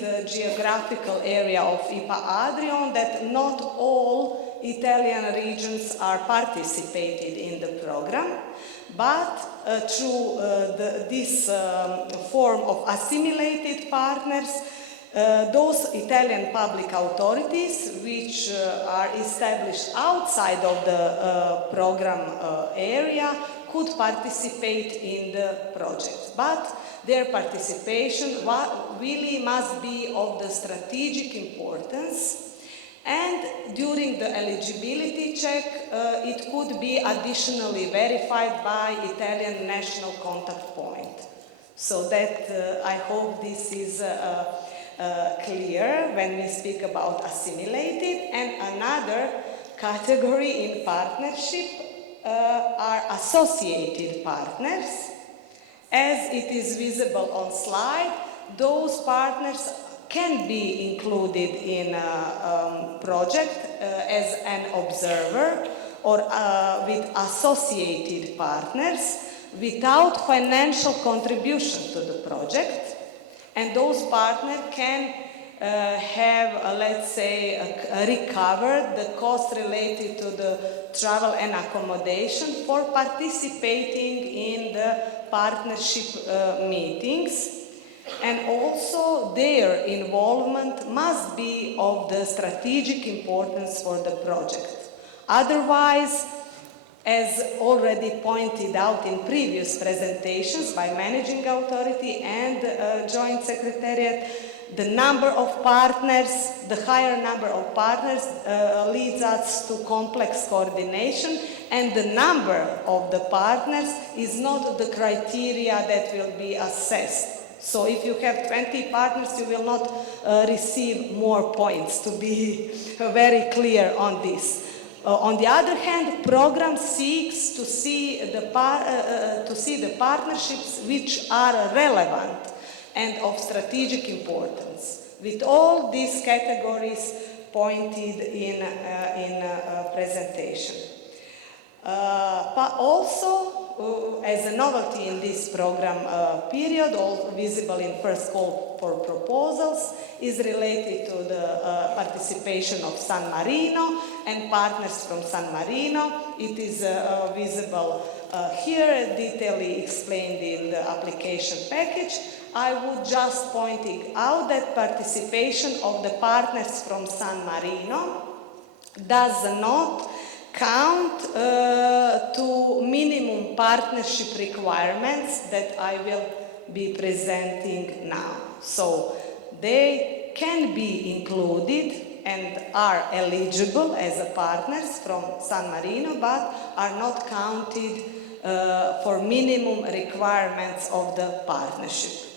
the geographical area of IPA ADRION, that not all Italian regions are participated in the program, but through this form of assimilated partners, those Italian public authorities which are established outside of the program area could participate in the project. But their participation really must be of the strategic importance, and during the eligibility check it could be additionally verified by Italian national contact point. So that I hope this is clear when we speak about assimilated. And another category in partnership are associated partners. As it is visible on slide, those partners can be included in a project as an observer or with associated partners without financial contribution to the project. And those partners can have, let's say, recovered the cost related to the travel and accommodation for participating in the partnership meetings. And also their involvement must be of the strategic importance for the project. Otherwise, as already pointed out in previous presentations by managing authority and joint secretariat, the number of partners, the higher number of partners leads us to complex coordination, and the number of the partners is not the criteria that will be assessed. So if you have 20 partners, you will not receive more points, to be very clear on this. On the other hand, program seeks to see the partnerships which are relevant and of strategic importance, with all these categories pointed in presentation. But also, as a novelty in this program period, all visible in first call for proposals, is related to the participation of San Marino and partners from San Marino. It is visible here, detailedly explained in the application package. I would just point out that participation of the partners from San Marino does not count to minimum partnership requirements that I will be presenting now. So they can be included and are eligible as partners from San Marino, but are not counted for minimum requirements of the partnership.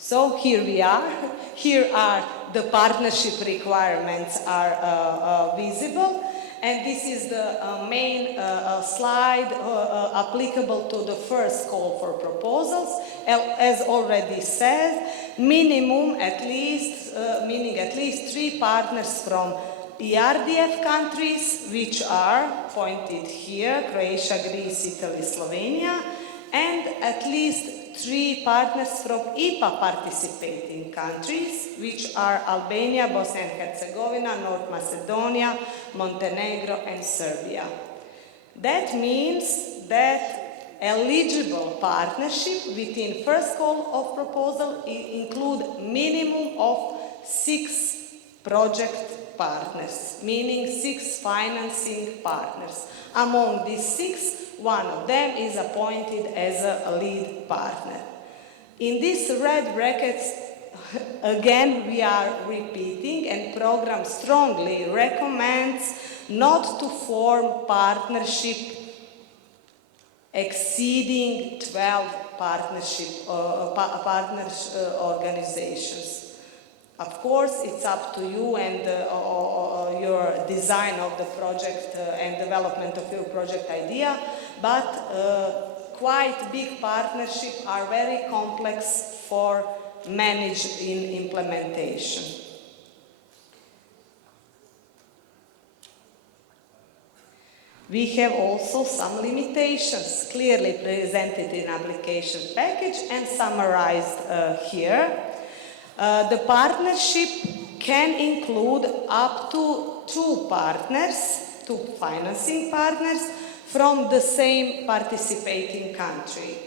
So here we are. Here are the partnership requirements are visible, and this is the main slide applicable to the first call for proposals. As already said, minimum at least, meaning at least 3 partners from ERDF countries, which are pointed here: Croatia, Greece, Italy, Slovenia, and at least 3 partners from IPA participating countries, which are Albania, Bosnia and Herzegovina, North Macedonia, Montenegro, and Serbia. That means that eligible partnership within first call of proposal include minimum of 6 project partners, meaning 6 financing partners. Among these 6, one of them is appointed as a lead partner. In these red brackets, again, we are repeating, and program strongly recommends not to form partnership exceeding 12 partnership organizations. Of course, it's up to you and your design of the project and development of your project idea, but quite big partnerships are very complex for managed in implementation. We have also some limitations clearly presented in application package and summarized here. The partnership can include up to 2 partners, 2 financing partners from the same participating country.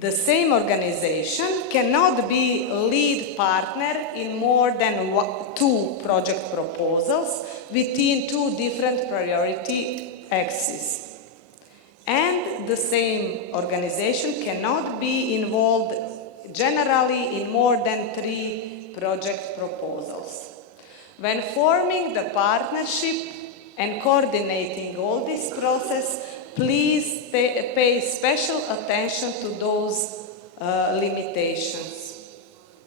The same organization cannot be lead partner in more than 2 project proposals within 2 different priority axes. And the same organization cannot be involved generally in more than 3 project proposals. When forming the partnership and coordinating all this process, please pay special attention to those limitations.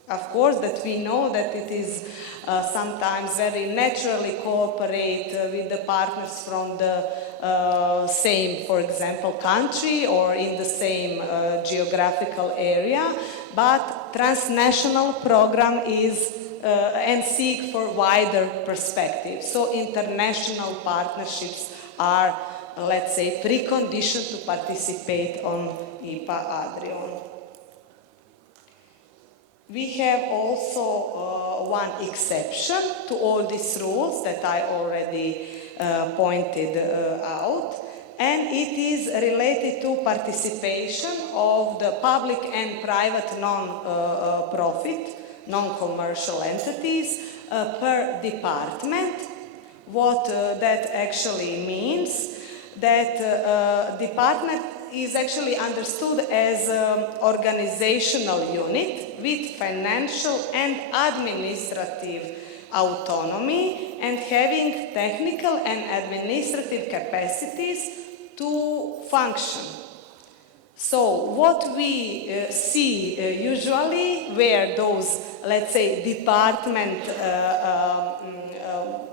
Of course, that we know that it is sometimes very naturally cooperate with the partners from the same, for example, country or in the same geographical area, but transnational program is and seek for wider perspective. So international partnerships are, let's say, precondition to participate on IPA ADRION. We have also one exception to all these rules that I already pointed out, and it is related to participation of the public and private non-profit, non-commercial entities per department. What that actually means, that department is actually understood as an organizational unit with financial and administrative autonomy and having technical and administrative capacities to function. So what we see usually where those, let's say, department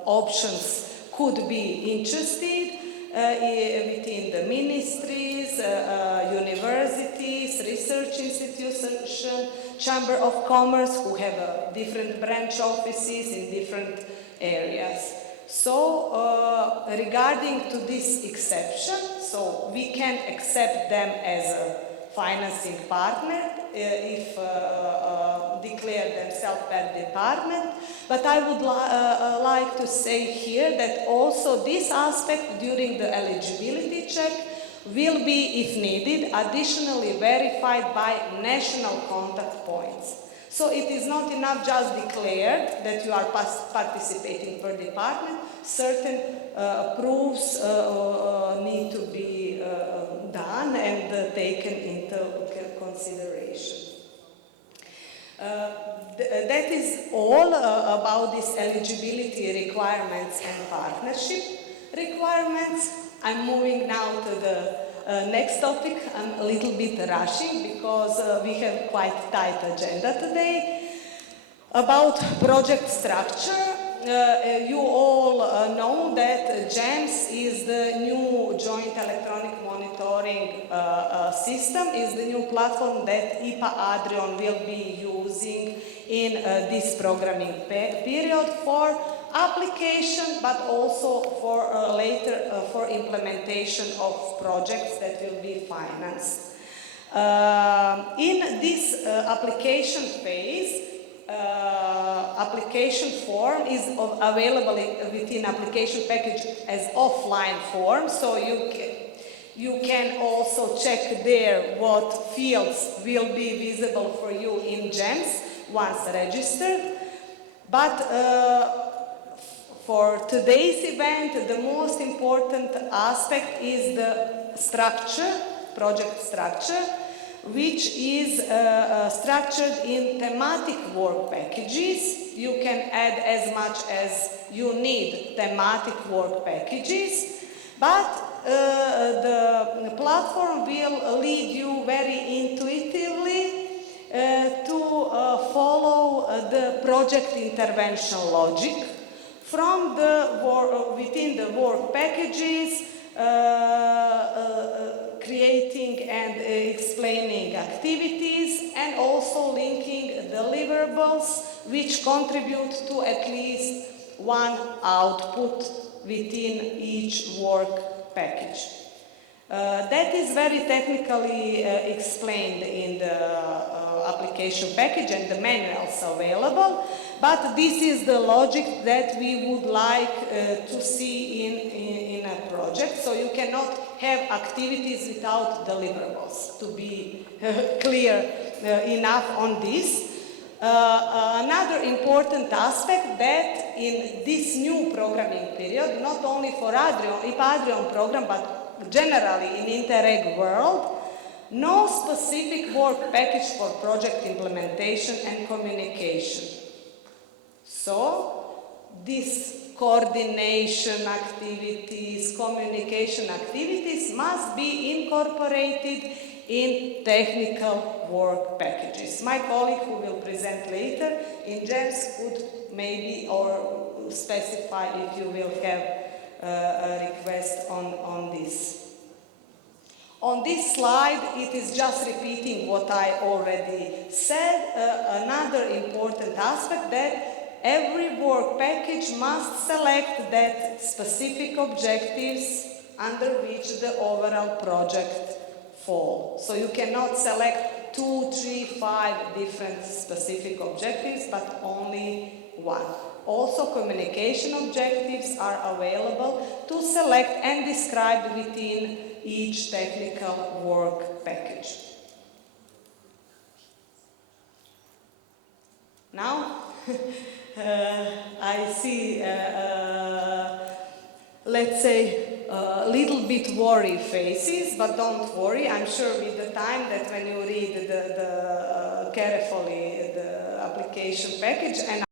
options could be interested within the ministries, universities, research institutions, Chamber of Commerce, who have different branch offices in different areas. So regarding to this exception, so we can accept them as a financing partner if declare themselves per department. But I would like to say here that also this aspect during the eligibility check will be, if needed, additionally verified by national contact points. So it is not enough just declared that you are participating per department. Certain proofs need to be done and taken into consideration. That is all about these eligibility requirements and partnership requirements. I'm moving now to the next topic. I'm a little bit rushing because we have quite tight agenda today. About project structure, you all know that GEMS is the new joint electronic monitoring system, is the new platform that IPA ADRION will be using in this programming period for application, but also for later for implementation of projects that will be financed. In this application phase, application form is available within application package as offline form, so you can also check there what fields will be visible for you in GEMS once registered. But for today's event, the most important aspect is the structure, project structure, which is structured in thematic work packages. You can add as much as you need thematic work packages, but the platform will lead you very intuitively to follow the project intervention logic from the within the work packages, creating and explaining activities, and also linking deliverables which contribute to at least one output within each work package. That is very technically explained in the application package and the manuals available, but this is the logic that we would like to see in a project. So you cannot have activities without deliverables, to be clear enough on this. Another important aspect that in this new programming period, not only for IPA ADRION program, but generally in Interreg world, no specific work package for project implementation and communication. So, these coordination activities, communication activities must be incorporated in technical work packages. My colleague who will present later in GEMS could maybe or specify if you will have a request on this. On this slide, it is just repeating what I already said. Another important aspect that every work package must select that specific objectives under which the overall project falls. So you cannot select 2, 3, 5 different specific objectives, but only one. Also, communication objectives are available to select and describe within each technical work package. Now, I see, let's say, a little bit worry faces, but don't worry. I'm sure with the time that when you read carefully the application package and